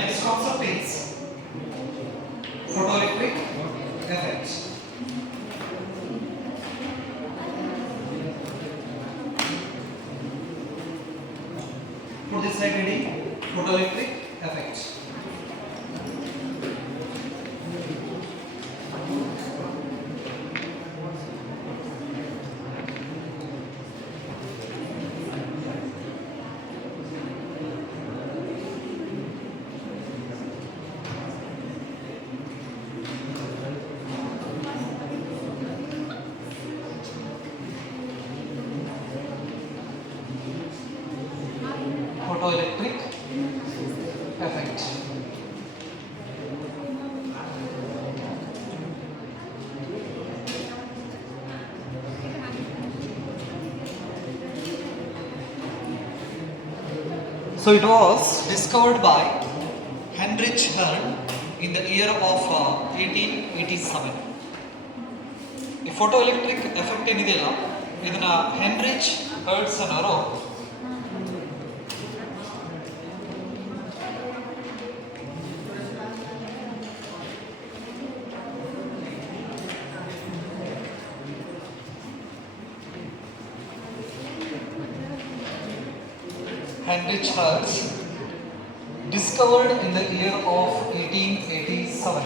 next concept is photoelectric effect. Put this slide ready. Photoelectric effect. Photoelectric effect. So it was discovered by Heinrich Hertz in the year of 1887. ಈ ಫೋಟೋಎಲೆಕ್ಟ್ರಿಕ್ ಎಫೆಕ್ಟ್ ಏನಿದೆಯಲ್ಲ ಇದನ್ನ Heinrich hertz ಅನ್ನೋರು Heinrich Hertz discovered in the year of 1887.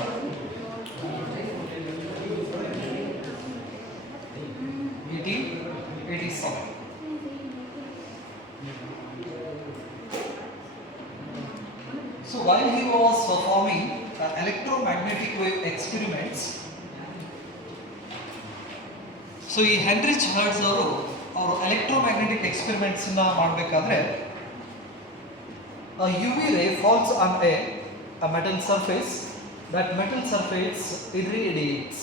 So while he was performing electromagnetic wave experiments, so ಈ Heinrich hertz ಅವರು electromagnetic experiments ಮಾಡಬೇಕಾದ್ರೆ a UV ray falls on a metal surface. That metal surface irradiates.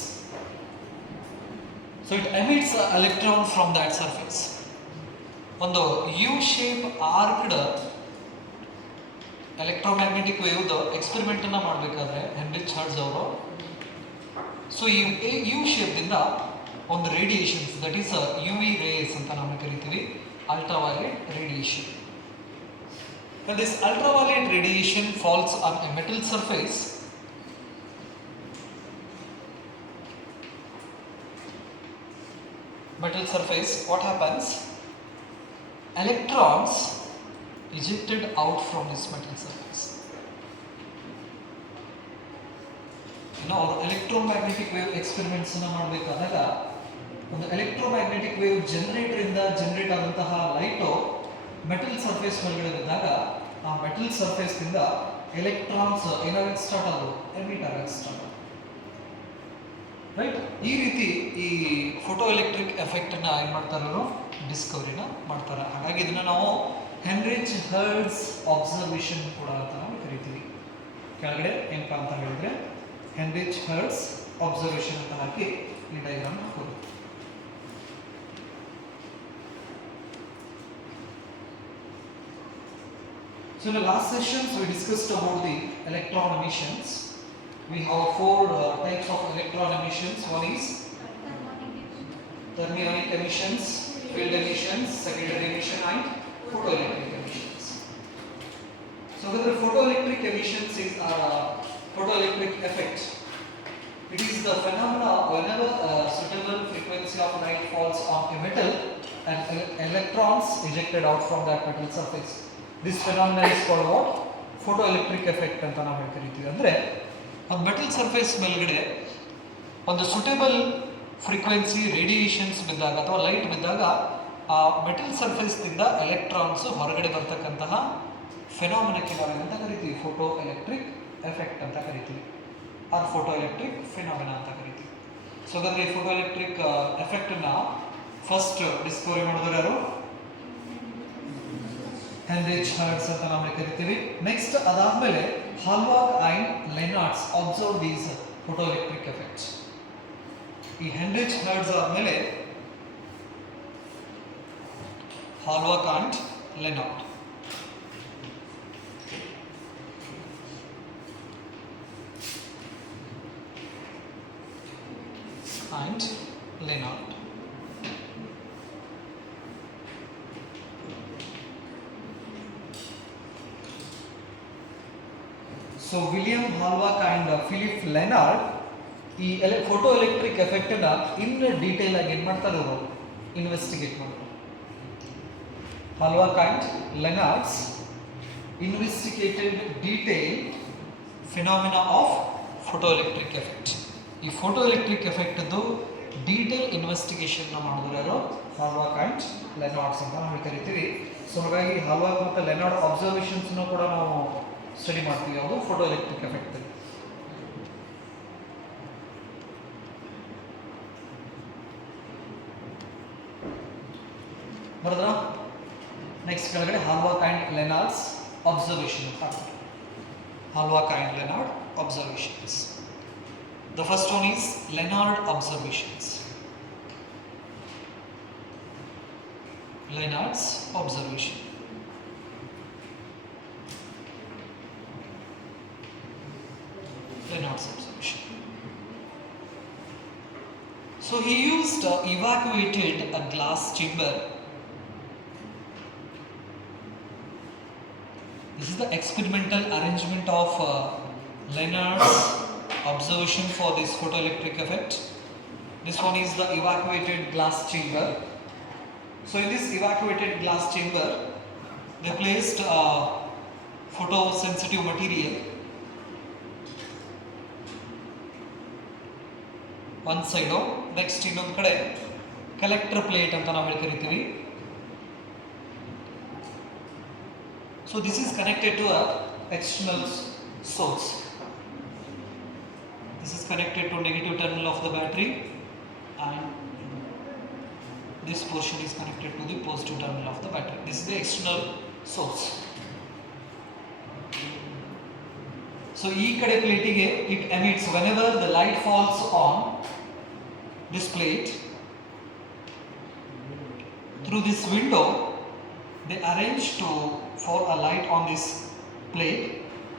So it emits an electron from that surface. ಒಂದು U-shape arced electromagnetic wave experiment ಅನ್ನ ಮಾಡಬೇಕಾದ್ರೆ Heinrich hertz ಅವರು ಸೊ ಈ U-shape ದಿಂದ ಒಂದು radiations that is UV rays ಅಂತ ನಾವು ಕರಿತೀವಿ, ultraviolet radiation. When this ultraviolet radiation falls on a metal surface, what happens? Electrons ejected out from this metal surface. Electromagnetic wave experiments ಅನ್ನು ಮಾಡಬೇಕಾದಾಗ ಒಂದು ಎಲೆಕ್ಟ್ರೋಮ್ಯಾಗ್ನೆಟಿಕ್ ವೇವ್ ಜನರೇಟರ್ ಇಂದ ಜನರೇಟ್ ಆದಂತಹ light metal surface ಒಳಗಡೆ ಬಿದ್ದಾಗ ಆ ಮೆಟಲ್ ಸರ್ಫೇಸ್ ಇಂದ ಎಲೆಕ್ಟ್ರಾನ್ಸ್ ಏನಾಗಕ್ಕೆ ಸ್ಟಾರ್ಟ್ ಆದವು, ಎಮಿಟ್ ಆಗಕ್ಕೆ ಸ್ಟಾರ್ಟ್ ಆದವು, ರೈಟ್. ಈ ರೀತಿ ಈ ಫೋಟೋ ಎಲೆಕ್ಟ್ರಿಕ್ ಎಫೆಕ್ಟ್ ಅನ್ನ ಏನ್ ಮಾಡ್ತಾರೆ ಅವರು ಡಿಸ್ಕವರಿನ ಮಾಡ್ತಾರೆ. ಹಾಗಾಗಿ ಇದನ್ನ ನಾವು ಹೆನ್ರಿಚ್ ಹರ್ಟ್ಸ್ ಅಬ್ಸರ್ವೇಷನ್ ಕೂಡ ಅಂತ ನಾವು ಕರಿತೀವಿ. ಕೆಳಗಡೆ ಏನಪ್ಪಾ ಅಂತ ಹೇಳಿದ್ರೆ ಹೆನ್ರಿಚ್ ಹರ್ಟ್ಸ್ ಅಬ್ಸರ್ವೇಷನ್ ಅಂತ ಹಾಕಿ ಈ ಡಯಾಗ್ರಾಮ್ ಹಾಕೋದು. So in the last sessions we discussed about the electron emissions. We have four types of electron emissions. One is thermionic emissions, field emissions, secondary emission and photoelectric emissions. So the photoelectric emissions is photoelectric effect. It is the phenomena whenever a suitable frequency of light falls on a metal and electrons ejected out from that metal surface. This phenomenon is called what? Photoelectric effect ಅಂತ ನಾವು ಕರಿತೀವಿ. ಅಂದರೆ ಒಂದು metal surface ಮೇಲ್ಗಡೆ ಒಂದು suitable frequency radiations ಬಿದ್ದಾಗ ಅಥವಾ ಲೈಟ್ ಬಿದ್ದಾಗ ಆ ಮೆಟಲ್ ಸರ್ಫೇಸ್ನಿಂದ ಎಲೆಕ್ಟ್ರಾನ್ಸ್ ಹೊರಗಡೆ ಬರ್ತಕ್ಕಂತಹ ಫೆನಾಮಿನಕ್ಕೆ ನಾವೇನಂತ ಕರಿತೀವಿ, ಫೋಟೋ ಎಲೆಕ್ಟ್ರಿಕ್ ಎಫೆಕ್ಟ್ ಅಂತ ಕರಿತೀವಿ, ಆರ್ ಫೋಟೋ ಎಲೆಕ್ಟ್ರಿಕ್ ಫೆನಾಮಿನಾ ಅಂತ ಕರಿತೀವಿ. ಸೊ ಹಾಗಾದ್ರೆ ಈ ಫೋಟೋ ಎಲೆಕ್ಟ್ರಿಕ್ ಎಫೆಕ್ಟನ್ನು ಫಸ್ಟ್ ಡಿಸ್ಕವರಿ ಮಾಡಿದ್ರೆ ಯಾರು? Heinrich Hertz ಅಂತ ನಾವು ಕರಿತೀವಿ. ನೆಕ್ಸ್ಟ್ ಅದಾದ್ಮೇಲೆ Hallwach and Lenard observe these photoelectric effects. ಈ Heinrich Hertz ಆದ್ಮೇಲೆ Hallwach and Lenard. And Lenard. So William Hallwachs and Philip Lenard ಈ ಫೋಟೋ ಎಲೆಕ್ಟ್ರಿಕ್ ಎಫೆಕ್ಟ್ ನ ಇನ್ನು ಡೀಟೇಲ್ ಆಗಿ ಏನ್ ಮಾಡ್ತಾರೆ ಅವರು ಇನ್ವೆಸ್ಟಿಗೇಟ್ ಮಾಡ್ತಾರೆ. Hallwachs and Lenards investigated detail phenomena of photoelectric effect. ಈ photoelectric effect detail investigation ಮಾಡಿದ್ರೆ ಯಾರು ಹಾಲ್ವಾಕ್ ಅಂಡ್ ಲೆನಾರ್ಡ್ಸ್ ಅಂತ ನಾವು ಕರಿತೀವಿ. ಸೊ ಹಾಗಾಗಿ ಹಾಲ್ವಾಕ್ ಮತ್ತು ಲೆನಾರ್ಡ್ ಅಬ್ಸರ್ವೇಷನ್ಸ್ ಕೂಡ ನಾವು ಸ್ಟಡಿ ಮಾಡ್ತೀವಿ. ಯಾವುದು ಫೋಟೋ ಎಲೆಕ್ಟ್ರಿಕ್ ಎಫೆಕ್ಟ್. ಬರೋದ್ರ ನೆಕ್ಸ್ಟ್ ಕೆಳಗಡೆ ಹಾಲ್ವಾಕ್ ಅಂಡ್ ಲೆನಾರ್ಡ್ಸ್ ಅಬ್ಸರ್ವೇಷನ್ ಅಂತ ಆಗ್ತದೆ. ಹಾಲ್ವಾಕ್ ಅಂಡ್ ಲೆನಾರ್ಡ್ observations. The first one is Lenard observations. Lenard's observation. Lenard's observation. So he used evacuated a glass chamber. This is the experimental arrangement of Lenard's observation for this photoelectric effect. This one is the evacuated glass chamber. So in this evacuated glass chamber, they placed photosensitive material one side. Next ಇನ್ನೊಂದು ಕಡೆ collector plate ಅಂತ ನಾವು ಕರಿತೀವಿ. So this is connected to a external source. This is connected to negative terminal of the battery and this portion is connected to the positive terminal of the battery. This is the external source. So ee kade plate ge it emits whenever the light falls on this plate through this window. They arrange for a light on this plate.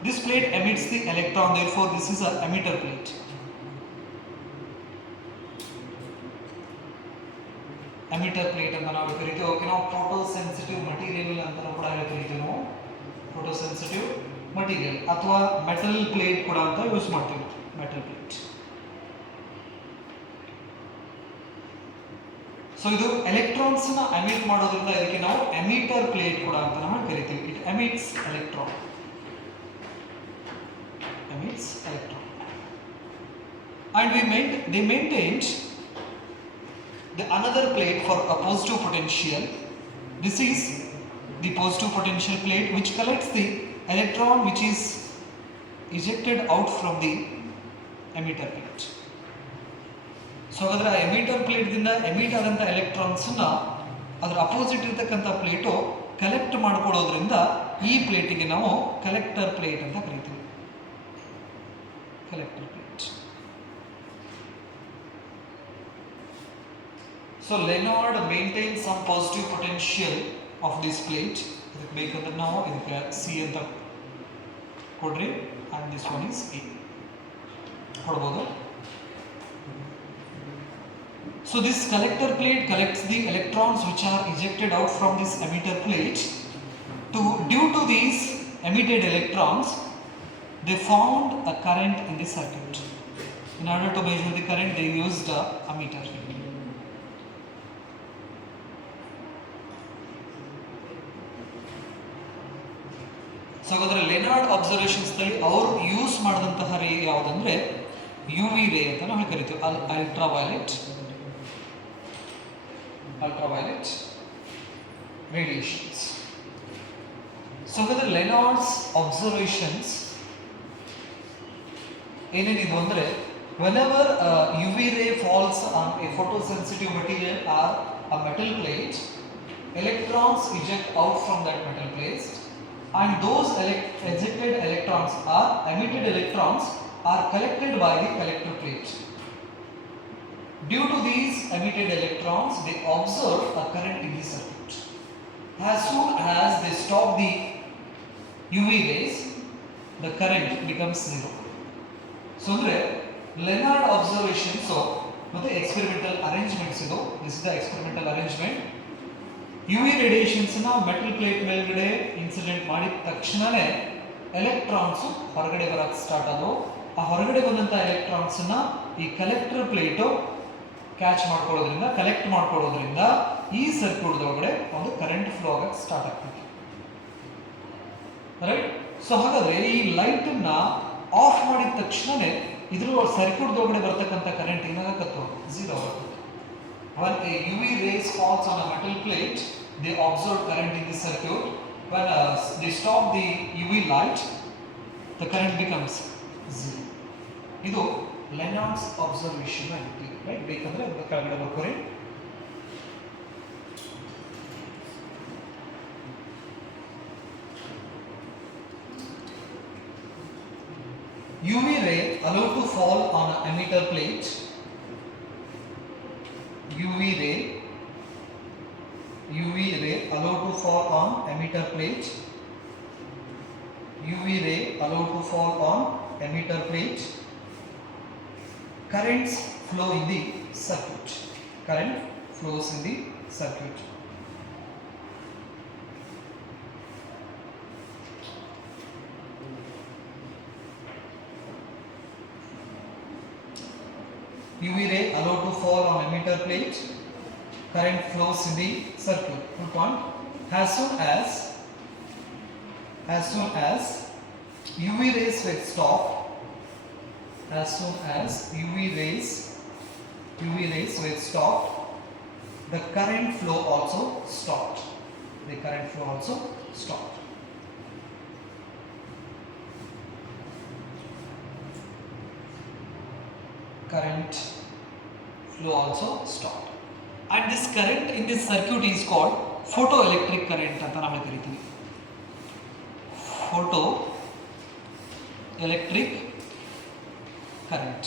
This plate emits the electron, therefore this is an emitter plate. Emitter plate ಅಂತ ನಾವು ಕರೀತೀವಿ. ಓಕೆ, ನಾವು ಫೋಟೋಸೆನ್ಸಿಟಿವ್ ಮಟೀರಿಯಲ್ ಅಂತ ಕೂಡ ಕರೀತೀವಿ. ನಾವು ಫೋಟೋಸೆನ್ಸಿಟಿವ್ ಮಟೀರಿಯಲ್ ಅಥವಾ ಮೆಟಲ್ ಪ್ಲೇಟ್ ಕೂಡ ಅಂತ ಯೂಸ್ ಮಾಡ್ತೀವಿ. Metal plate. ಸೊ ಇದು ಎಲೆಕ್ಟ್ರಾನ್ಸ್ ನ ಎಮಿಟ್ ಮಾಡೋದ್ರಿಂದ ಇದಕ್ಕೆ ನಾವು ಎಮಿಟರ್ ಪ್ಲೇಟ್ ಕೂಡ ಅಂತ ನಾವು ಕರಿತೀವಿ. It emits electron. Emits electron. And they maintained the another plate for a positive potential. This is the positive potential plate which collects the electron which is ejected out from the emitter plate. So ಅದರ emitter plate ದಿಂದ ಎಮಿಟ್ ಆದಂತ ಎಲೆಕ್ಟ್ರಾನ್ಸ್ ನ ಅದರ ಅಪೋಸಿಟ್ ಇರತಕ್ಕಂತ plate collect ಮಾಡ್ಕೊಳ್ಳೋದ್ರಿಂದ ಈ ಪ್ಲೇಟಿಗೆ ನಾವು ಕಲೆಕ್ಟರ್ ಪ್ಲೇಟ್ ಅಂತ ಕರೀತೀವಿ. Collector plate. So Lenard maintains some positive potential of this plate. ಇದಕ್ಕೆ ಬೇಕಂದ್ರೆ ನಾವು ಇದಕ್ಕೆ C ಅಂತ ಕೊಡ್ರಿ and this one is A ಕೊಡಬಹುದು. So this collector plate collects the electrons which are ejected out from this emitter plate. Due to these emitted electrons, they found a current in the circuit. In order to measure the current, they used a meter. So ಅದರ ಲೆನಾರ್ಡ್ ಅಬ್ಸರ್ವೇಷನ್ಸ್ ನಲ್ಲಿ ಅವರು ಯೂಸ್ ಮಾಡಿದಂತಹ ರೇ ಯಾವುದಂದ್ರೆ UV ರೇ ಅಂತ ನಾವು ಕರಿತೀವಿ. ultraviolet radiations. So ಅದರ ಲೆನಾರ್ಡ್ಸ್ ಅಬ್ಸರ್ವೇಷನ್ಸ್ ಏನೇನಿದು ಅಂದರೆ whenever a UV ray falls on a photosensitive material or a metal plate, electrons eject out from that metal plate and those ejected electrons or emitted electrons are collected by the collector plate. Due to these emitted electrons, they observe a current in the circuit. As soon as they stop the UV rays, the current becomes zero. So ಅಂದ್ರೆ ಲೆನಾರ್ಡ್ ಅಬ್ಸರ್ವೇಷನ್ಸ್ ಮತ್ತೆ experimental arrangements ಇದು. This is the experimental arrangement. UV radiations ನ metal plate ಮೇಲ್ಗಡೆ ಇನ್ಸಿಡೆಂಟ್ ಮಾಡಿದ ತಕ್ಷಣನೇ ಎಲೆಕ್ಟ್ರಾನ್ಸ್ ಹೊರಗಡೆ ಬರಕ್ಕೆ ಸ್ಟಾರ್ಟ್ ಆದವು. ಆ ಹೊರಗಡೆ ಬಂದಂಥ ಎಲೆಕ್ಟ್ರಾನ್ಸ್ನ ಈ ಕಲೆಕ್ಟರ್ ಪ್ಲೇಟು ಕ್ಯಾಚ್ ಮಾಡ್ಕೊಳ್ಳೋದ್ರಿಂದ, ಕಲೆಕ್ಟ್ ಮಾಡ್ಕೊಳ್ಳೋದ್ರಿಂದ ಈ ಸರ್ಕ್ಯೂಟ್ ಒಳಗಡೆ ಒಂದು ಕರೆಂಟ್ ಫ್ಲೋ ಆಗಕ್ಕೆ ಸ್ಟಾರ್ಟ್ ಆಗ್ತದೆ. ರೈಟ್? ಸೊ ಹಾಗಾದ್ರೆ ಈ ಲೈಟ್ ಅನ್ನ ಆಫ್ ಮಾಡಿದ ತಕ್ಷಣನೇ ಇದ್ರ ಸರ್ಕ್ಯೂಟ್ ಒಳಗಡೆ ಬರ್ತಕ್ಕಂಥ ಕರೆಂಟ್ ಏನಾಗತ್ತೋ ಝೀರೋ ಆಗುತ್ತೆ. When a UV rays falls on a metal plate, they absorb current in the circuit. When they stop the UV light, the current becomes zero. ಇದು ಲೆನಾರ್ಡ್ಸ್ ಅಬ್ಸರ್ವೇಷನ್ ಆಗಿದೆ. ರೈಟ್? ಬೇಕಂದ್ರೆ ಅದರ ಕೆಳಗಡೆ ಬರ್ಕೋರಿ. UV ray allowed to fall on an emitter plate. UV ray allowed to fall on emitter plate. UV ray allowed to fall on emitter plate. Currents flow in the circuit. Current flows in the circuit. UV ray allowed to fall on emitter plate. Current flows in the circuit. Good point. As soon as UV rays will stop. As soon as UV rays will stop, the current flow also stopped. The current flow also stopped. Current flow also stopped. And this current in this circuit is called photoelectric current ಅಂತ ನಾವು ಕರಿತೀವಿ. Photoelectric current.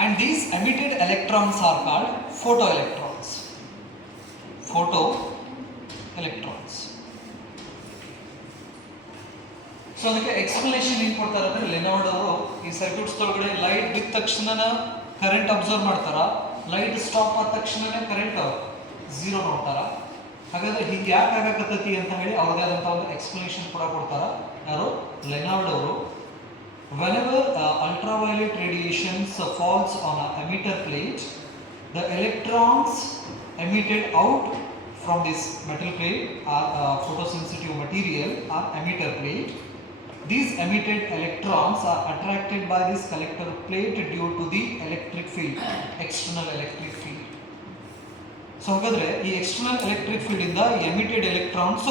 And these emitted electrons are called photoelectrons. Photoelectrons. So ಅದಕ್ಕೆ ಎಕ್ಸ್ಪ್ಲನೇಷನ್ ಏನು ಕೊಡ್ತಾರೆ ಅಂದರೆ, ಲೆನಾರ್ಡ್ ಅವರು ಈ ಸರ್ಕ್ಯೂಟ್ಸ್ ಒಳಗಡೆ ಲೈಟ್ ಬಿದ್ದ ತಕ್ಷಣ ಕರೆಂಟ್ ಅಬ್ಸರ್ವ್ ಮಾಡ್ತಾರ, ಲೈಟ್ ಸ್ಟಾಪ್ ಆದ ತಕ್ಷಣನೇ ಕರೆಂಟ್ ಝೀರೋ ನೋಡ್ತಾರ. ಹಾಗಾದ್ರೆ ಹೀಗೆ ಯಾಕೆ ಆಗಕತ್ತೈತಿ ಅಂತ ಹೇಳಿ ಅವ್ರದೇ ಆದಂಥ ಒಂದು ಎಕ್ಸ್ಪ್ಲನೇಷನ್ ಕೂಡ ಕೊಡ್ತಾರ. ಯಾರು? ಲೆನಾರ್ಡ್ ಅವರು. Whenever ultraviolet radiations falls on an emitter plate, the electrons emitted out from this metal plate are photosensitive material or emitter plate. These emitted electrons are attracted by this collector plate due to the electric field, external electric field. So ಹಾಗಾದ್ರೆ ಈ external electric field ಇಂದ emitted electrons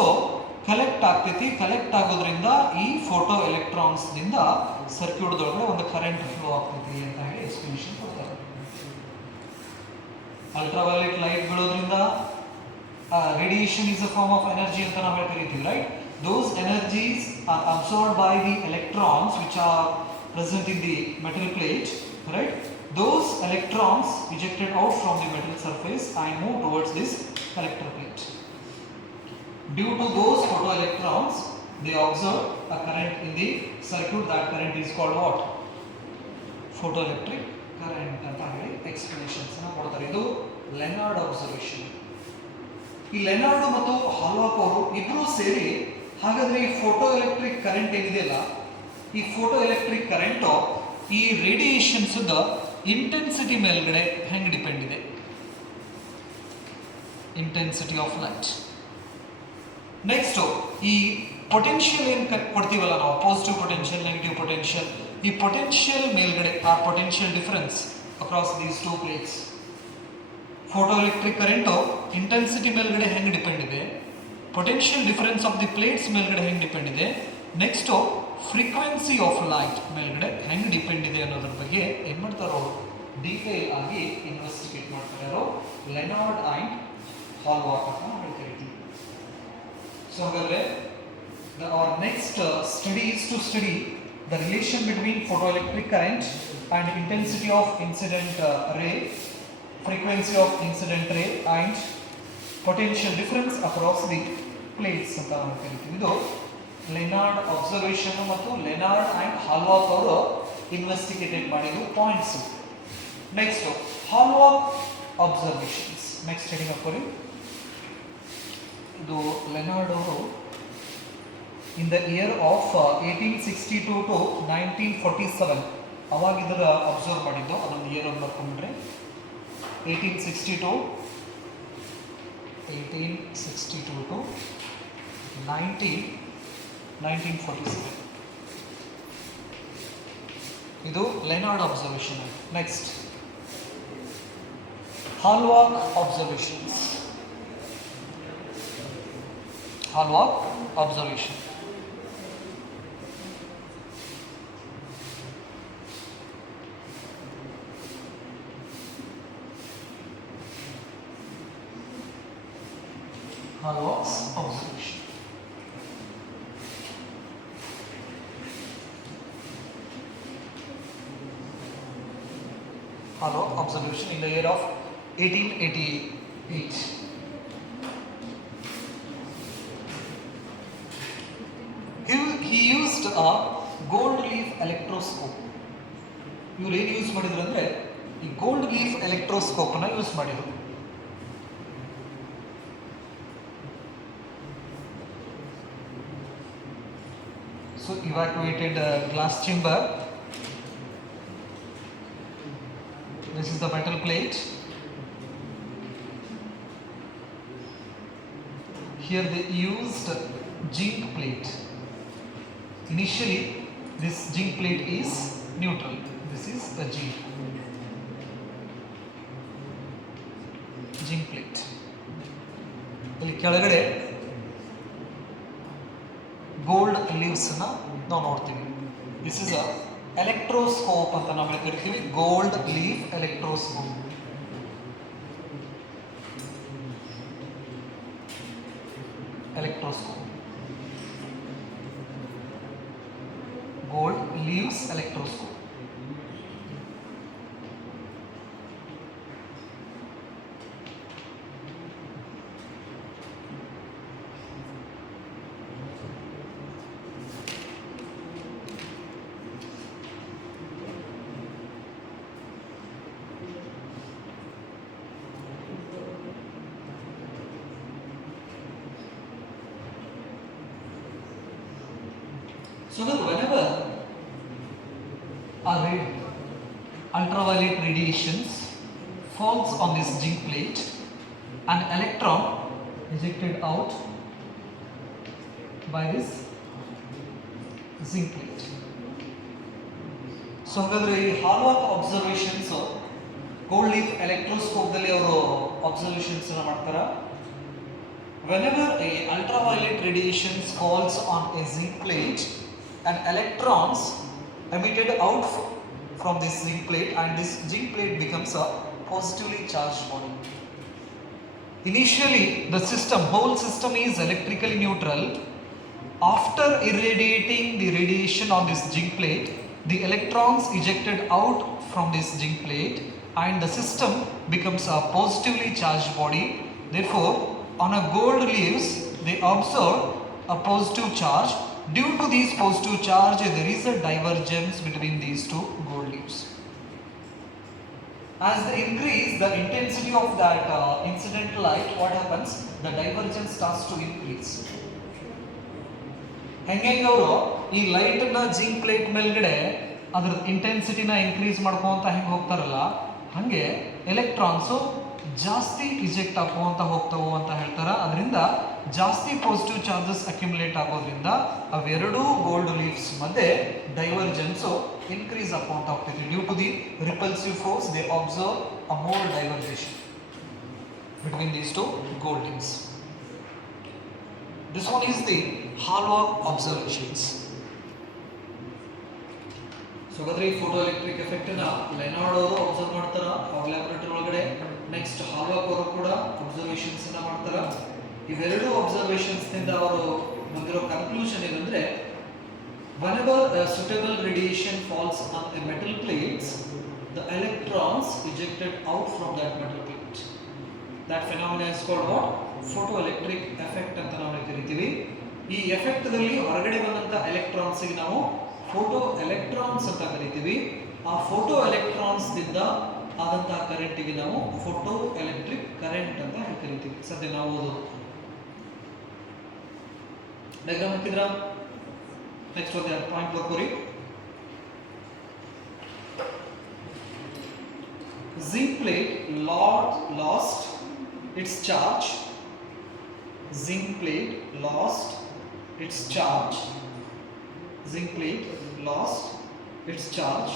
collect ಆಗ್ತೈತಿ. ಕಲೆಕ್ಟ್ ಆಗೋದ್ರಿಂದ ಈ photo electrons ದಿಂದ ಸರ್ಕ್ಯೂಟ್ ಒಳಗಡೆ ಒಂದು current flow ಆಗ್ತೈತಿ ಅಂತ ಹೇಳಿ ಎಕ್ಸ್ಪ್ಲನೇಷನ್ ಕೊಡ್ತಾರೆ. ಅಲ್ಟ್ರಾವೈಲೆಟ್ ಲೈಟ್ ಬೀಳೋದ್ರಿಂದ radiation is a form of energy ಅಂತ ನಾವು ಕರಿತೀವಿ. Right? Those energies are absorbed by the electrons which are present in the metal plate. Right? Those electrons ejected out from the metal surface and move towards this collector plate. Due to those photoelectrons, they observe a current in the circuit. That current is called what? Photoelectric current ಅಂತ ಹೇಳಿ ಎಕ್ಸ್ಪ್ಲನೇಷನ್ಸ್ ಅನ್ನು ಕೊಡ್ತಾರೆ. ಇದು Lenard observation. ಈ ಲೆನಾರ್ಡ್ ಮತ್ತು ಹಾಲ್ವಾಕ್ ಅವರು ಇಬ್ಬರೂ ಸೇರಿ ಹಾಗಾದ್ರೆ ಈ ಫೋಟೋ ಎಲೆಕ್ಟ್ರಿಕ್ ಕರೆಂಟ್ ಏನಿದೆಯಲ್ಲ, ಈ ಫೋಟೋ ಎಲೆಕ್ಟ್ರಿಕ್ ಕರೆಂಟ್ ಈ ರೇಡಿಯೇಷನ್ಸ್ ಇಂಟೆನ್ಸಿಟಿ ಮೇಲ್ಗಡೆ ಹೆಂಗೆ ಡಿಪೆಂಡ್ ಇದೆ? Intensity of light. ನೆಕ್ಸ್ಟ್ ಈ ಪೊಟೆನ್ಷಿಯಲ್ ಏನು ಕೊಡ್ತೀವಲ್ಲ ನಾವು, ಪಾಸಿಟಿವ್ ಪೊಟೆನ್ಷಿಯಲ್, ನೆಗೆಟಿವ್ ಪೊಟೆನ್ಷಿಯಲ್, ಈ ಪೊಟೆನ್ಷಿಯಲ್ ಮೇಲ್ಗಡೆ ಆ potential difference across these two plates. Photo electric current intensity ಮೇಲ್ಗಡೆ ಹೆಂಗೆ ಡಿಪೆಂಡ್ ಇದೆ, potential difference of the plates ಮೇಲ್ಗಡೆ ಹೆಂಗೆ ಡಿಪೆಂಡ್ ಇದೆ, ನೆಕ್ಸ್ಟು ಫ್ರೀಕ್ವೆನ್ಸಿ ಆಫ್ ಲೈಟ್ ಮೇಲ್ಗಡೆ ಹೆಂಗೆ ಡಿಪೆಂಡ್ ಇದೆ ಅನ್ನೋದ್ರ ಬಗ್ಗೆ ಏನು ಮಾಡ್ತಾರೋ ಡೀಟೇಲ್ ಆಗಿ ಇನ್ವೆಸ್ಟಿಗೇಟ್ ಮಾಡ್ತಾರೆ ಯಾರೋ ಲೆನಾರ್ಡ್ ಆ್ಯಂಡ್ ಹಾಲ್ವಾಕ್ ಅಂತ ನಾವು ಕರಿತೀವಿ. ಸೊ ಹಾಗಾದರೆ our next study is to study the relation between photoelectric current and intensity of incident ray, frequency of incident ray and potential difference across the plates ಅಂತ ನಾವು ಕರಿತೀವಿ. ಇದು ಲೆನಾರ್ಡ್ ಅಬ್ಸರ್ವೇಷನ್ ಮತ್ತು ಲೆನಾರ್ಡ್ ಆ್ಯಂಡ್ ಹಾಲ್ವಾಕ್ ಅವರು ಇನ್ವೆಸ್ಟಿಗೇಟೆಡ್ ಮಾಡಿದ points. Next Hallwachs observations. Next heading ಹಾಕೋರಿ ಇದು ಲೆನಾರ್ಡ್ ಅವರು in the year of 1862 to 1947 ಅವಾಗ ಇದರ ಅಬ್ಸರ್ವ್ ಮಾಡಿದ್ದು, ಅದೊಂದು ಇಯರ್ ಒಂದು ಬರ್ಕೊಂಡ್ರೆ 1862 to 1947 ಇದು Lenard observation. Next Hallwachs observations. Hallwach observation. Hallwach's observation. Hallwach observation in the year of 1888. He used a gold leaf electroscope. ಇವ್ರು ಏನು ಯೂಸ್ ಮಾಡಿದ್ರು ಅಂದರೆ ಈ ಗೋಲ್ಡ್ ಲೀಫ್ ಎಲೆಕ್ಟ್ರೋಸ್ಕೋಪನ್ನು ಯೂಸ್ ಮಾಡಿದ್ರು. So evacuated glass chamber. This is the metal plate. Here they used zinc plate. Initially this zinc plate is neutral. This is a zinc plate. ಇಲ್ಲಿ ಕೆಳಗಡೆ gold leaves ನಾವು ನೋಡ್ತೀವಿ. ದಿಸ್ ಇಸ್ ಅ ಎಲೆಕ್ಟ್ರೋಸ್ಕೋಪ್ ಅಂತ ನಾವು ಕರಿತೀವಿ, gold leaf electroscope. Gold leaves electroscope. So that whenever ultraviolet radiations falls on this zinc plate, an electron ejected out by this zinc plate. So ಹಾಗಾದ್ರೆ ಈ ಹಾಲ್ವಾಕ್ observations gold leaf electroscope ದಲ್ಲಿ ಅವರು ಅಬ್ಸರ್ವೇಷನ್ಸ್ ಅನ್ನು ಮಾಡ್ತಾರೆ. Whenever a ultraviolet radiations falls on a zinc plate, and electrons emitted out from this zinc plate, and this zinc plate becomes a positively charged body. Initially the whole system is electrically neutral. After irradiating the radiation on this zinc plate, the electrons ejected out from this zinc plate and the system becomes a positively charged body. Therefore on a gold leaves they observe a positive charge. Due to these positive charge, there is a divergence between these two gold leaves. As they increase the intensity of that incident light, what happens? The divergence starts to increase. ಹೆಂಗೆ ಅವರು ಈ ಲೈಟ್ನ zinc plate ಮೇಲ್ಗಡೆ ಅದರ ಇಂಟೆನ್ಸಿಟಿನ ಇನ್ಕ್ರೀಸ್ ಮಾಡ್ಕೊಂತ ಹೆಂಗೆ ಹೋಗ್ತಾರಲ್ಲ, ಹಾಗೆ ಎಲೆಕ್ಟ್ರಾನ್ಸು ಜಾಸ್ತಿ ಇಜೆಕ್ಟ್ ಆಗುವಂತ ಹೋಗ್ತಾವು ಅಂತ ಹೇಳ್ತಾರೆ. ಅದರಿಂದ ಜಾಸ್ತಿ ಪಾಸಿಟಿವ್ ಚಾರ್ಜಸ್ ಅಕ್ಯುಮುಲೇಟ್ ಆಗೋದ್ರಿಂದ ಅವೆರಡೂ ಗೋಲ್ಡ್ ಲೀಫ್ಸ್ ಮಧ್ಯೆ ಡೈವರ್ಜೆನ್ಸ್ ಇನ್ಕ್ರೀಸ್ ಆಗುವಂತ ಹೋಗ್ತೈತಿ. Due to the repulsive force they observe a more divergence between these two gold leafs. This one is the Hallwachs observations. So ಹಾಗಾದ್ರೆ ಈ ಫೋಟೋ ಎಲೆಕ್ಟ್ರಿಕ್ ಎಫೆಕ್ಟ್ ನ ಲೆನಾರ್ಡ್ ಅವರು ಅಬ್ಸರ್ವ್ ಮಾಡ್ತಾರ ಅವ್ರ ಲ್ಯಾಬೊರೇಟರಿ ಒಳಗಡೆ. ನೆಕ್ಸ್ಟ್ ಹಾಲ್ವಾಕ್ ಅವರು ಕೂಡ ಅಬ್ಸರ್ವೇಷನ್ಸ್ ಅನ್ನ ಮಾಡ್ತಾರ. ಇವೆರಡು ಅಬ್ಸರ್ವೇಷನ್ಸ್ ನಿಂದ ಅವರು ಬಂದಿರೋ ಕನ್ಕ್ಲೂಷನ್ ಏನಂದ್ರೆ, whenever a suitable radiation falls on a metal plates, the electrons ejected out from that metal plate. That phenomena is called what? Photoelectric effect ಅಂತ ನಾವು ಕರಿತೀವಿ. ಈ ಎಫೆಕ್ಟ್ ದಲ್ಲಿ ಹೊರಗಡೆ ಬಂದಂತ ಎಲೆಕ್ಟ್ರಾನ್ಸ್ ಗೆ ನಾವು ಫೋಟೋ ಎಲೆಕ್ಟ್ರಾನ್ಸ್ ಅಂತ ಕರಿತೀವಿ. ಆ ಫೋಟೋ ಎಲೆಕ್ಟ್ರಾನ್ಸ್ ದಿಂದ ಆದಂತಹ ಕರೆಂಟ್ ಗೆ ನಾವು ಫೋಟೋ ಎಲೆಕ್ಟ್ರಿಕ್ ಕರೆಂಟ್ ಅಂತ ಕರಿತೀವಿ. ಸದ್ಯ ನಾವು ಡಯಾಗ್ರಾಮ್ ಹಾಕಿದ್ರಾ? ನೆಕ್ಸ್ಟ್ ಒಂದು ಪಾಯಿಂಟ್ ಬರ್ಕೋರಿ. Zinc plate lost its charge. Zinc plate lost its charge. Zinc plate lost its charge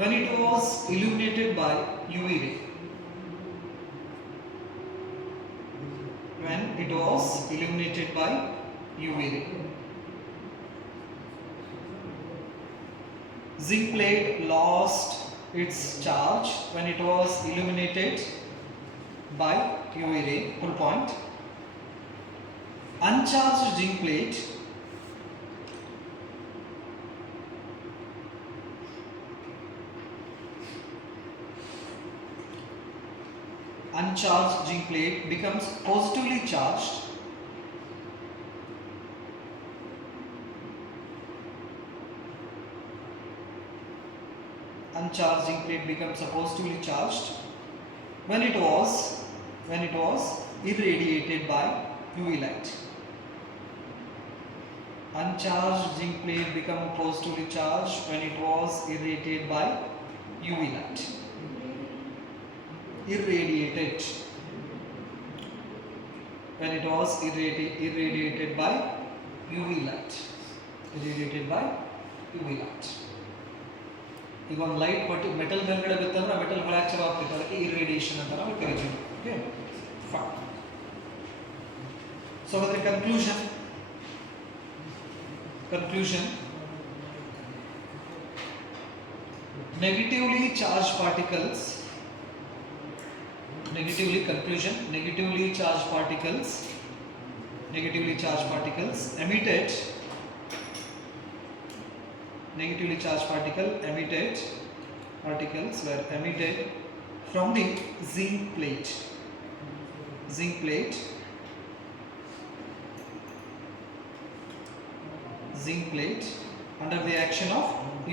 when it was illuminated by UV ray. When it was illuminated by UV ray. Zinc plate lost its charge when it was illuminated by UV ray. Full point. Uncharged zinc plate becomes positively charged uncharged zinc plate becomes positively charged when it was irradiated by UV light. Uncharged zinc plate become positively charged when it was irradiated by UV light. Irradiated when it was irradiated by UV light. Irradiated by UV light. ಈಗ ಒಂದು ಲೈಟ್ ಕೊಟ್ಟು ಮೆಟಲ್ ಮೇಲ್ಗಡೆ ಬಿತ್ತಂದ್ರೆ metal fracture ಆಗ್ತೈತೆ, ಅದಕ್ಕೆ ಇರ್ರೇಡಿಯೇಷನ್ ಅಂತ ನಾವು ಕರಿತೀವಿ. Okay fine. ಸೊ ಅದರ conclusion negatively charged particles emitted particles were emitted from the zinc plate under the action of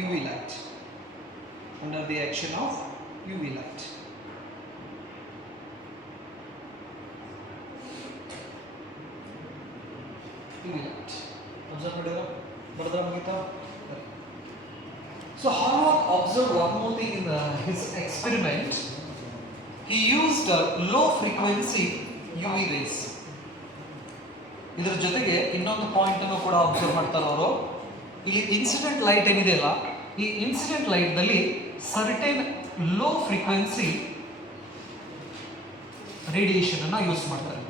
UV light. So Hallwach observed one more thing in his experiment. He used low frequency UV rays. ಇದರ ಜೊತೆಗೆ ಇನ್ನೊಂದು ಪಾಯಿಂಟ್ ಅನ್ನು ಕೂಡ ಅಬ್ಸರ್ವ್ ಮಾಡ್ತಾರೆ ಅವರು. ಇಲ್ಲಿ incident light ಏನಿದೆಯಲ್ಲ, ಈ ಇನ್ಸಿಡೆಂಟ್ ಲೈಟ್ ದಲ್ಲಿ ಸರ್ಟೇನ್ ಲೋ ಫ್ರೀಕ್ವೆನ್ಸಿ ರೇಡಿಯೇಷನ್ ಅನ್ನು ಯೂಸ್ ಮಾಡ್ತಾರೆ.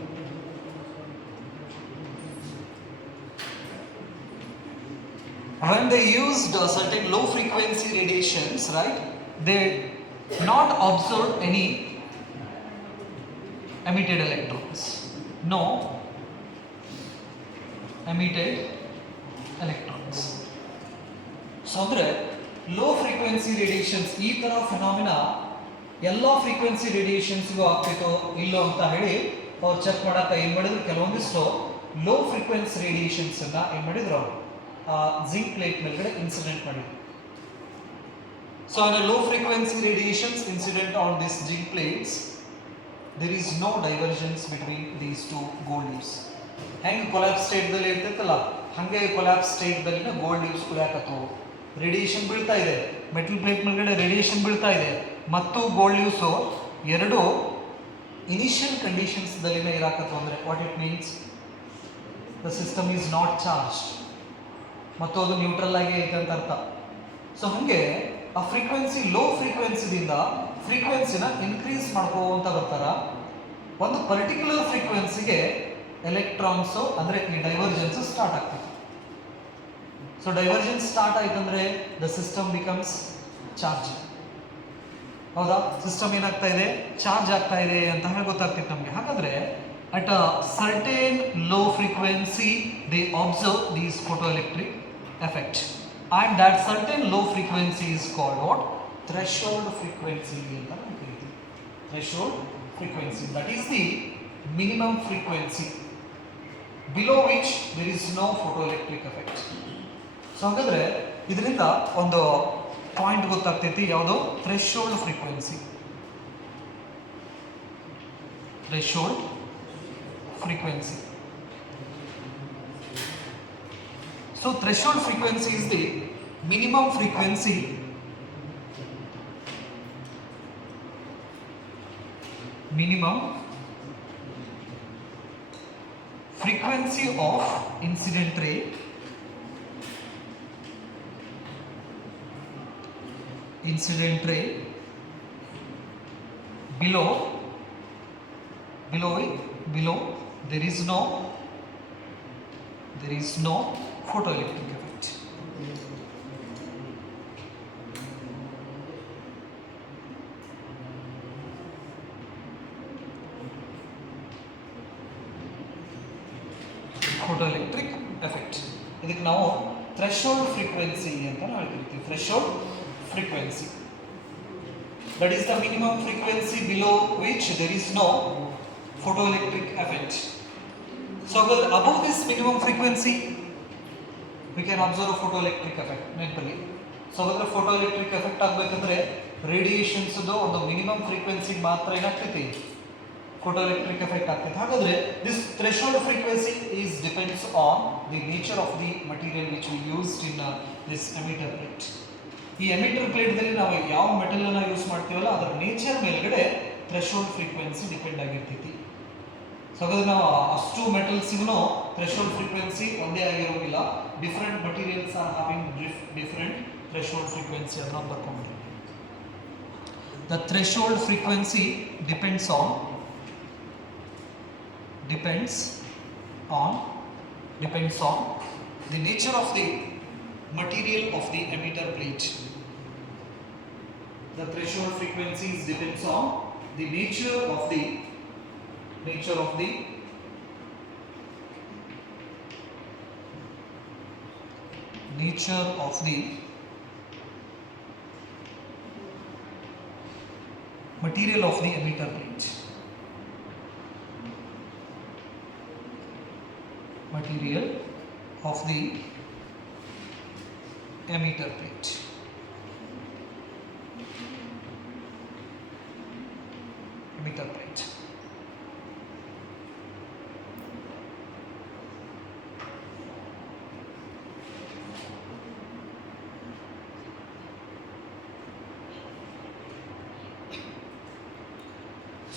When they used certain low frequency radiations, right, they not observed any emitted electrons. No emitted electrons. So andre low frequency radiations ee tara phenomena ಎಲ್ಲ ಫ್ರೀಕ್ವೆನ್ಸಿ ರೇಡಿಯೇಷನ್ಸ್ಗೂ ಆಗ್ತಿತ್ತು ಇಲ್ಲೋ ಅಂತ ಹೇಳಿ ಅವ್ರು ಚೆಕ್ ಮಾಡಕ್ಕೆ ಏನು ಮಾಡಿದ್ರು, ಕೆಲವೊಂದಿಷ್ಟು ಲೋ ಫ್ರೀಕ್ವೆನ್ಸಿ ರೇಡಿಯೇಷನ್ಸ್ ಅನ್ನ ಏನು ಮಾಡಿದ್ರು ಅವರು zinc plate ಮೇಲ್ಗಡೆ ಇನ್ಸಿಡೆಂಟ್ ಮಾಡಿದ್ರು. So in a low frequency radiations incident on these zinc plates, there is no divergence between these two gold leaves. ಹೆಂಗೆ ಕೊಲ್ಯಾಪ್ಸ್ ಸ್ಟೇಟ್ ದಲ್ಲಿ ಇರ್ತೈತಲ್ಲ ಹಾಗೆ ಕೊಲ್ಯಾಪ್ಸ್ ಸ್ಟೇಟ್ ದಲ್ಲಿನ ಗೋಲ್ಡ್ ಲೀವ್ಸ್ ಕುಳಿಯಾಕತ್ತವು. ರೇಡಿಯೇಷನ್ ಬೀಳ್ತಾ ಇದೆ, ಮೆಟಲ್ ಪ್ಲೇಟ್ ಮೇಲ್ಗಡೆ ರೇಡಿಯೇಷನ್ ಬೀಳ್ತಾ ಇದೆ ಮತ್ತು ಗೋಲ್ಡ್ ಲೀವ್ಸ್ ಎರಡು ಇನಿಷಿಯಲ್ ಕಂಡೀಷನ್ಸ್ ದಲ್ಲಿನ ಇರಾಕತ್ತವು. ಅಂದರೆ what it means, the system is not charged ಮತ್ತು ಅದು ನ್ಯೂಟ್ರಲ್ ಆಗಿ ಐತೆ ಅಂತ ಅರ್ಥ. ಸೊ ಹಾಗೆ ಆ ಫ್ರೀಕ್ವೆನ್ಸಿ ಲೋ ಫ್ರೀಕ್ವೆನ್ಸಿದಿಂದ ಫ್ರೀಕ್ವೆನ್ಸಿನ ಇನ್ಕ್ರೀಸ್ ಮಾಡ್ಕೋಂತ ಬರ್ತಾರ. ಒಂದು ಪರ್ಟಿಕ್ಯುಲರ್ ಫ್ರೀಕ್ವೆನ್ಸಿಗೆ ಎಲೆಕ್ಟ್ರಾನ್ಸು ಅಂದರೆ ಈ ಡೈವರ್ಜೆನ್ಸ್ ಸ್ಟಾರ್ಟ್ ಆಗ್ತದೆ. ಸೊ ಡೈವರ್ಜೆನ್ಸ್ ಸ್ಟಾರ್ಟ್ ಆಯ್ತಂದ್ರೆ ದ ಸಿಸ್ಟಮ್ ಬಿಕಮ್ಸ್ ಚಾರ್ಜ್. ಹೌದಾ, ಸಿಸ್ಟಮ್ ಏನಾಗ್ತಾ ಇದೆ, ಚಾರ್ಜ್ ಆಗ್ತಾ ಇದೆ ಅಂತ ಹೇಳಿ ಗೊತ್ತಾಗ್ತಿತ್ತು ನಮಗೆ. ಹಾಗಾದ್ರೆ at a certain low frequency they observe these photoelectric effect, and that certain low frequency is called what? Threshold frequency anta kariತೀವಿ. Threshold frequency, that is the minimum frequency below which there is no photoelectric effect. So ಹಾಗಾದ್ರೆ ಇದರಿಂದ ಒಂದು ಪಾಯಿಂಟ್ ಗೊತ್ತಾಗ್ತೈತಿ, ಯಾವುದು? Threshold frequency. Threshold frequency. So threshold frequency is the minimum frequency of incident ray below there is no photoelectric effect. Photoelectric effect. ಇದಕ್ಕೆ ನಾವು threshold frequency ಅಂತ ಹೇಳ್ತೀವಿ. Threshold frequency. That is the minimum frequency below which there is no photoelectric effect. So above this minimum frequency we can observe a photoelectric effect. ನೆನಪಲ್ಲಿ. So ಅದರ photoelectric effect ಆಗಬೇಕಂದ್ರೆ ರೇಡಿಯೇಷನ್ಸ್ ಒಂದು minimum frequency ಮಾತ್ರ ಏನಾಗ್ತೈತಿ photoelectric effect ಆಗ್ತೈತಿ. ಹಾಗಾದ್ರೆ this threshold frequency is depends on the nature of the material which we used in this emitter plate. ಈ emitter plate ದಲ್ಲಿ ನಾವು ಯಾವ ಮೆಟಲ್ ಅನ್ನು ಯೂಸ್ ಮಾಡ್ತೀವಲ್ಲ ಅದರ ನೇಚರ್ ಮೇಲ್ಗಡೆ ಥ್ರೆಶೋಲ್ಡ್ ಫ್ರೀಕ್ವೆನ್ಸಿ ಡಿಪೆಂಡ್ ಆಗಿರ್ತೈತಿ. ಸೊ ಹಾಗಾದ್ರೆ ನಾವು ಅಷ್ಟು ಮೆಟಲ್ಸ್ಗೂ ಥ್ರೆಶೋಲ್ಡ್ ಫ್ರೀಕ್ವೆನ್ಸಿ ಒಂದೇ ಆಗಿರೋದಿಲ್ಲ. Different materials are having different threshold frequency ಅನ್ನು ಬರ್ಕೊಂಡ್ರಿ. The threshold frequency depends on the nature of the material of the emitter plate. The threshold frequencies depends on the nature of the material of the emitter plate. Material of the emitter plate.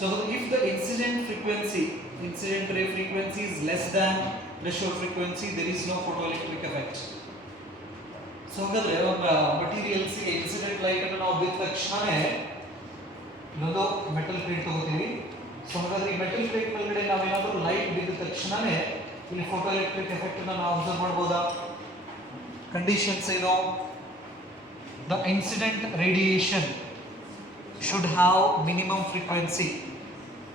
So if the incident ray frequency is less than threshold frequency, there is no photoelectric effect. So ಹಾಗಾದ್ರೆ ಮಟೀರಿಯಲ್ಸ್ ಗೆ incident light ಅನ್ನು ನಾವು ಬಿದ್ದ ತಕ್ಷಣನೇ ಇನ್ನೊಂದು metal plate ತಗೋತೀವಿ. ಸೊ ಹಾಗಾದ್ರೆ ಈ ಮೆಟಲ್ ಪ್ಲೇಟ್ ಮೇಲ್ಗಡೆ ನಾವೇನಾದ್ರೂ ಲೈಟ್ ಬಿದ್ದ ತಕ್ಷಣನೇ ಇಲ್ಲಿ ಫೋಟೋಎಲೆಕ್ಟ್ರಿಕ್ ಎಫೆಕ್ಟ್ ಅನ್ನು ನಾವು ಅಬ್ಸರ್ವ್ ಮಾಡಬಹುದಾ? ಕಂಡೀಷನ್ಸ್ ಏನು? The incident radiation should have minimum frequency,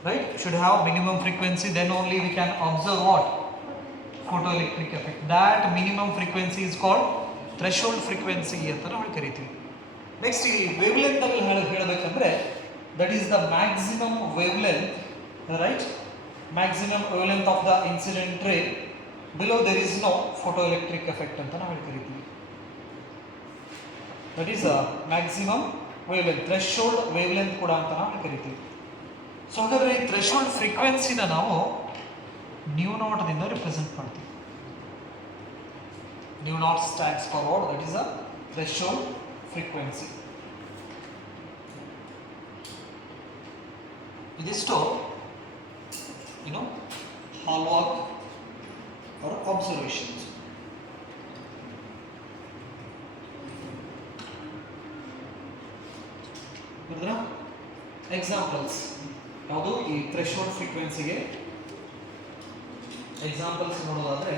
right? Should have minimum frequency, then only we can observe what? Photoelectric effect. That minimum frequency is called threshold frequency ಅಂತ ನಾವು ಕರೀತೀವಿ. ನೆಕ್ಸ್ಟ್ ಈ ವೇವ್ಲೆಂತ್ ಅಲ್ಲಿ ಹೇಳಬೇಕಂದ್ರೆ that is the maximum wavelength, right? Maximum wavelength of the incident ray. Below there is no photoelectric effect ಅಂತ ನಾವು ಕರೀತೀವಿ. That is a maximum wavelength, threshold wavelength ಕೂಡ ಅಂತ ನಾವು ಕರಿತೀವಿ. ಸೊ ಹಾಗಾದ್ರೆ ಈ ಥ್ರೆಶೋಲ್ಡ್ ಫ್ರೀಕ್ವೆನ್ಸಿನ ನಾವು ನ್ಯೂ ನಾಟ್ ದಿಂದ ರಿಪ್ರೆಸೆಂಟ್ ಮಾಡ್ತೀವಿ. Nu nought stands for what? That is a threshold frequency. ಇದಿಷ್ಟು ಹಾಲ್ವಾಕ್ ಅವರ ಅಬ್ಸರ್ವೇಷನ್ಸ್. ಎಕ್ಸಾಂಪಲ್ಸ್ ಯಾವುದು ಈ ಥ್ರೆಶೋಲ್ಡ್ ಫ್ರೀಕ್ವೆನ್ಸಿಗೆ ಎಕ್ಸಾಂಪಲ್ಸ್ ನೋಡೋದಾದ್ರೆ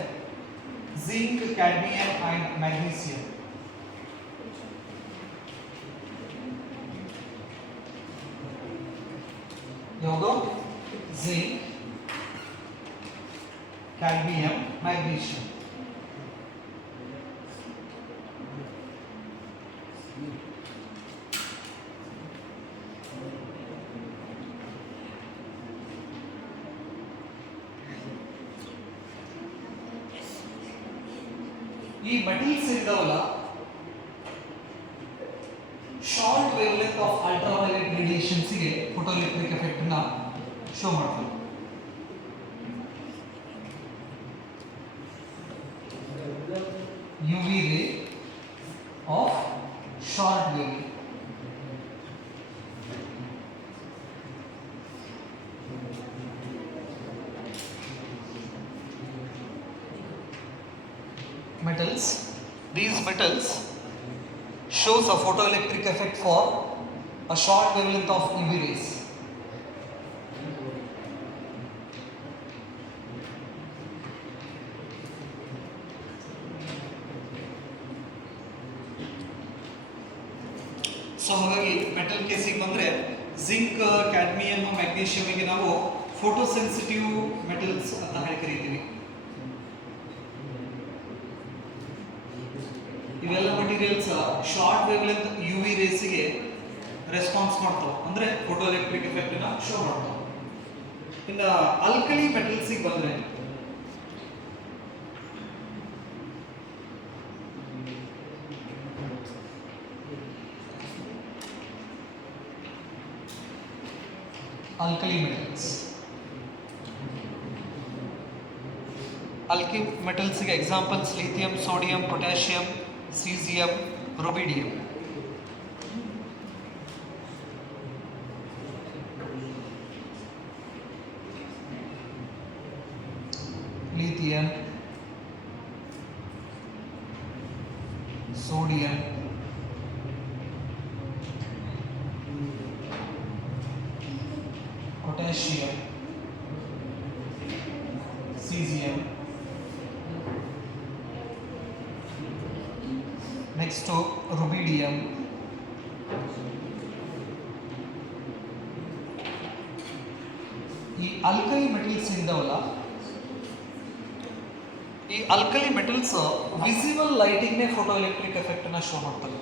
ಜಿಂಕ್, ಕ್ಯಾಡ್ಮಿಯಂ ಅಂಡ್ ಮ್ಯಾಗ್ನೀಸಿಯಂ. ಯಾವುದು? Zinc, cadmium, magnesium. ಈ ಮೆಟಲ್ಸ್ ಇದಾವಲ್ಲ, short wavelength of ultraviolet radiations ಗೆ ಫೋಟೋಎಲೆಕ್ಟ್ರಿಕ್ ಎಫೆಕ್ಟ್ ಅನ್ನ ಶೋ ಮಾಡ್ತಾರೆ. UV ray of short wave. Metals. These metals shows a photoelectric effect for a short wavelength of UV rays. So ಹಾಗಾಗಿ ಮೆಟಲ್ ಕೇಸಿಗೆ ಬಂದರೆ zinc, cadmium, ಮ್ಯಾಗ್ನೀಷಿಯಮ್ಗೆ ನಾವು photo sensitive metals ಅಂತ ಹೇಳಿ ಕರಿತೀವಿ. ಇವೆಲ್ಲ materials short wavelength U V ರೇಸಿಗೆ ರೆಸ್ಪಾನ್ಸ್ ಮಾಡ್ತಾವೆ, ಅಂದರೆ ಫೋಟೋ ಎಲೆಕ್ಟ್ರಿಕ್ ಎಫೆಕ್ಟನ್ನ ಶೋ ಮಾಡ್ತಾವೆ. ಇನ್ನು ಆಲ್ಕಲಿ ಮೆಟಲ್ಸಿಗೆ ಬಂದರೆ alkali metals ಗೆ examples lithium, sodium, potassium, cesium, rubidium. Lithium, sodium, potassium, cesium. Next to rubidium. ಈ ಆಲ್ಕಲಿ ಮೆಟಲ್ಸ್ ಇಂದವಲ್ಲ, ಈ ಆಲ್ಕಲಿ ಮೆಟಲ್ಸ್ ವಿಸಿಬಲ್ ಲೈಟಿಂಗ್ನೇ ಫೋಟೋ ಎಲೆಕ್ಟ್ರಿಕ್ ಎಫೆಕ್ಟ್ ಅನ್ನ ಶೋ ಮಾಡ್ತವೆ.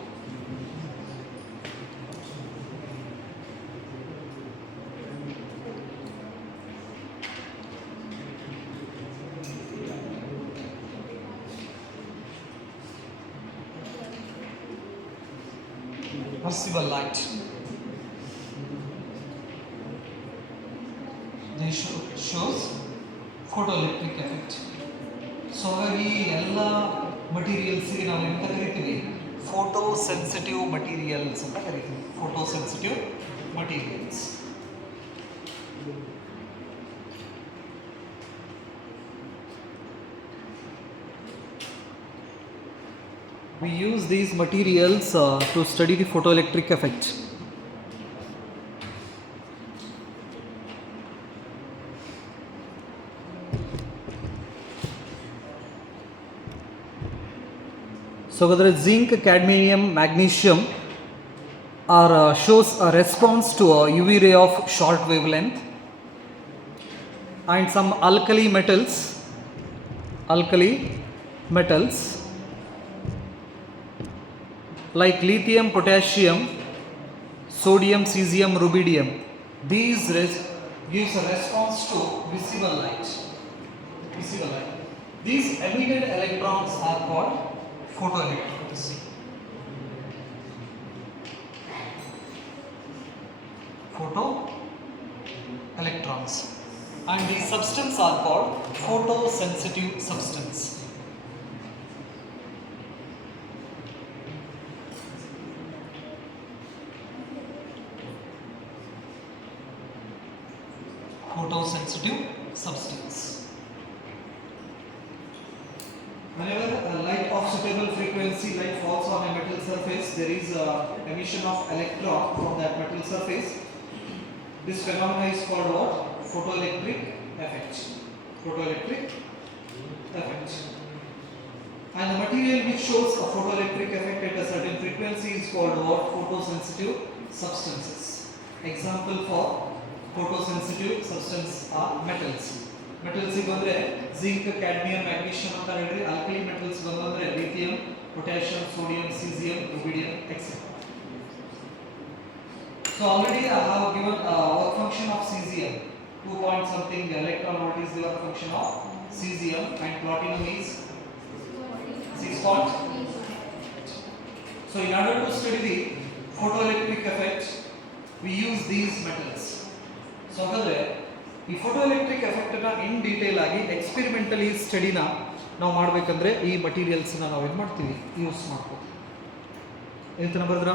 Visible light. This shows photoelectric effect. So ಹಾಗಾಗಿ ಎಲ್ಲ ಮಟೀರಿಯಲ್ಸ್ಗೆ ನಾವು ಎಂತ ಕರಿತೀವಿ? ಫೋಟೋ ಸೆನ್ಸಿಟಿವ್ ಮಟೀರಿಯಲ್ಸ್ ಅಂತ ಕರಿತೀವಿ. Photo sensitive materials. We use these materials to study the photoelectric effect. So whether zinc, cadmium, magnesium are shows a response to a UV ray of short wavelength, and some alkali metals like lithium, potassium, sodium, cesium, rubidium, these gives a response to visible light. These emitted electrons are called photoelectrons. Photoelectrons, and these substances are called photosensitive substance. Photosensitive substance. Whenever a light of suitable frequency light falls on a metal surface, there is a emission of electron from that metal surface. This phenomenon is called what? Photoelectric effect. And the material which shows a photoelectric effect at a certain frequency is called what? Photosensitive substances. Example for photosensitive substance are metals. Metals ಬಂದ್ರೆ zinc, cadmium, magnesium ಅಂತ ಹೇಳಿದ್ರೆ, alkali metals ಬಂದ್ರೆ lithium, potassium, sodium, cesium, rubidium, etc. So already I have given work function of cesium, 2 point something electron volt is the work function of cesium, and platinum is 6 point. So in order to study the photoelectric effect, we use these metals. So ಹಾಗಾದ್ರೆ ಈ ಫೋಟೋಎಲೆಕ್ಟ್ರಿಕ್ effect ಅನ್ನ in detail ಆಗಿ ಎಕ್ಸ್ಪೆರಿಮೆಂಟಲಿ ಸ್ಟಡಿನ ನಾವು ಮಾಡಬೇಕಂದ್ರೆ ಈ ಮಟೀರಿಯಲ್ಸ್ನ ನಾವು ಏನು ಮಾಡ್ತೀವಿ ಯೂಸ್ ಮಾಡ್ಕೋತೀವಿ. ಹೇಳ್ತಾನೆ ಬರೆದ್ರ